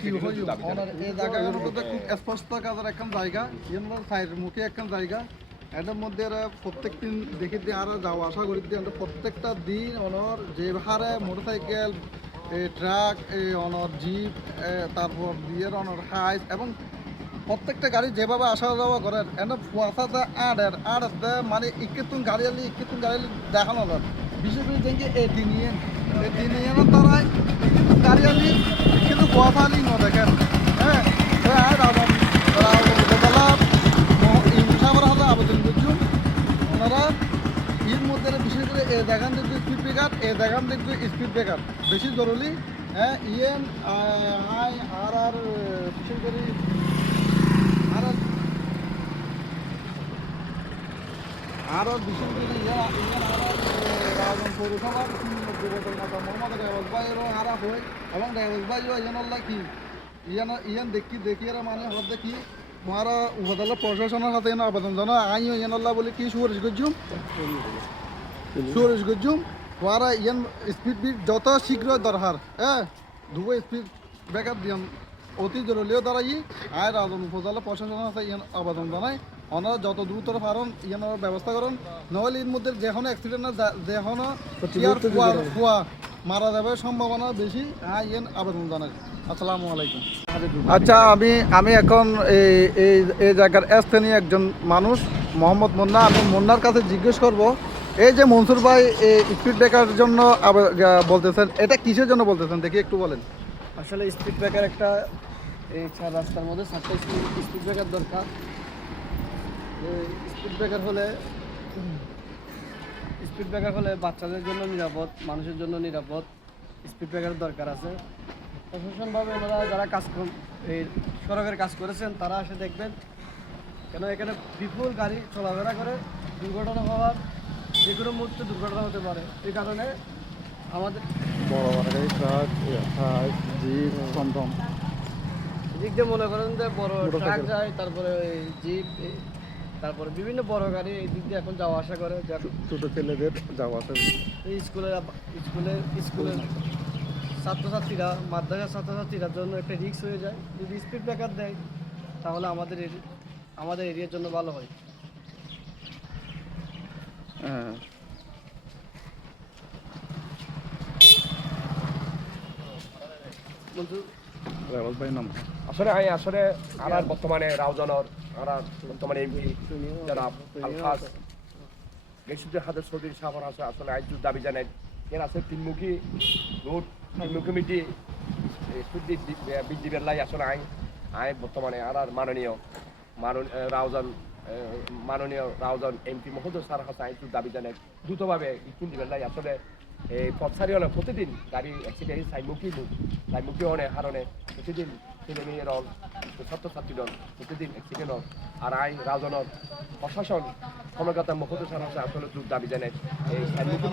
কি হয় ওনার এই জায়গাগুলোর মধ্যে খুব স্পষ্ট কাজের একখান জায়গা এর সাইডের মুখে একখান জায়গা এটার মধ্যে এরা প্রত্যেক দিন দেখি দিয়ে আর যাওয়া আসা করি দিয়ে প্রত্যেকটা দিন ওনার যে হারে মোটরসাইকেল ট্রাক ওনার জিপ তারপর দিয়ে ওনার হাইস এবং প্রত্যেকটা গাড়ি যেভাবে আসা যাওয়া করেন এটা ফুয়াশাতে আড়ে মানে ইকেতুন গাড়ি আলি দেখানো যায় বিশেষ করে দেখি এই দিনিয়েন তারাই ইকেতুন গাড়ি আলি কিন্তু কুয়াশা আলি ন দেখেন হ্যাঁ ইনসাফের হাতে আবেদন করছি ওনারা এর মধ্যে বিশেষ করে এই দেখান দেখবে স্পিড ব্রেকার স্পিড ব্রেকার বেশি জরুরি হ্যাঁ ইএম আই আর বিশেষ করে আরও বিশেষ করে রাজন পৌরসভার মোহাম্মদ রেওয়াজ ভাইয়েরও আরা হয় এবং রেওয়াজ ভাইও ইয়ান কি ইয়ান দেখি এরা মানে হল দেখি মারা উপজেলা প্রশাসনের সাথে আবেদন জানা আইও ইয়ান বলে কি সুপারিশ করছুম ওরা ইয়ান স্পিড যত শীঘ্র দরকার হ্যাঁ ধুবো স্পিড ব্রেকার দিয়ান অতি জরুরিও দাঁড়াই আর রাজন উপজেলা প্রশাসনের সাথে ইয়ান আবেদন জানাই ওনারা যত দ্রুতর পারেন ইয়ানোর ব্যবস্থা করেন নহলে এর মধ্যে যেখানে অ্যাক্সিডেন্ট যেখানে কুয়া মারা যাবে সম্ভাবনা বেশি হ্যাঁ ইয়ান আবেদন জানাই। আসসালামু আলাইকুম। আচ্ছা আমি এখন এই জায়গার স্থানীয় একজন মানুষ মোহাম্মদ মুন্না, আমি মুন্নার কাছে জিজ্ঞেস করব এই যে মনসুর ভাই এই স্পিড ব্রেকার জন্য বলতেছেন এটা কিসের জন্য বলতেছেন দেখি একটু বলেন। আসলে স্পিড ব্রেকার একটা এই রাস্তার মধ্যে 7টা স্পিড ব্রেকার দরকার। স্পিড ব্রেকার হলে বাচ্চাদের জন্য নিরাপদ, মানুষের জন্য নিরাপদ স্পিড ব্রেকার দরকার আছে। প্রশাসনভাবে ওনারা যারা এই সড়কের কাজ করেছেন তারা এসে দেখবেন, কেন এখানে বিপুল গাড়ি চলাফেরা করে, দুর্ঘটনা হওয়ার যে কোনো মুহূর্তে দুর্ঘটনা হতে পারে। এই কারণে আমাদের বড় গাড়ি ট্রাক জিপ টমটম এদিক দিয়ে মনে করেন যে বড় ট্রাক যায়, তারপরে জিপ, তারপরে বিভিন্ন বড় গাড়ি এই দিক দিয়ে এখন যাওয়া আসা করে। ছোট ছেলেদের যাওয়া আসা এই স্কুলের ছাত্রছাত্রীরা, মাদ্রাসার ছাত্রছাত্রীরার জন্য একটা রিস্ক হয়ে যায়। যদি স্পিড ব্রেকার দেয় তাহলে আমাদের এরিয়ার জন্য ভালো হয়। হ্যাঁ আসলে আর বর্তমানে রাউজানর বর্তমানে এমপি জনাব আলফাজ গেসুদ্দিন হাজার চৌধুরী সাহেবের আছে আসলে আইজুর দাবি জানাই এর আছে তিনমুখী রোড তিনমুখী মিটি বৃদ্ধি বেলাই আসলে আই বর্তমানে আর মাননীয় রাউজান এমপি মহোদয় স্যার কাছে আইজুর দাবি জানাই দ্রুতভাবে বৃদ্ধি বেলাই আসলে এই পথসারি হলে প্রতিদিন গাড়ি অ্যাক্সিডেন্ট সাইমুখী হনে হারণে প্রতিদিন ছেলেমেয়ের ছাত্রছাত্রীর প্রতিদিন অ্যাক্সিডেন্ট আর রাজনের প্রশাসন কর্মকর্তা মহোদয় স্যার আসলে দাবি জানায় এই সাইমুখী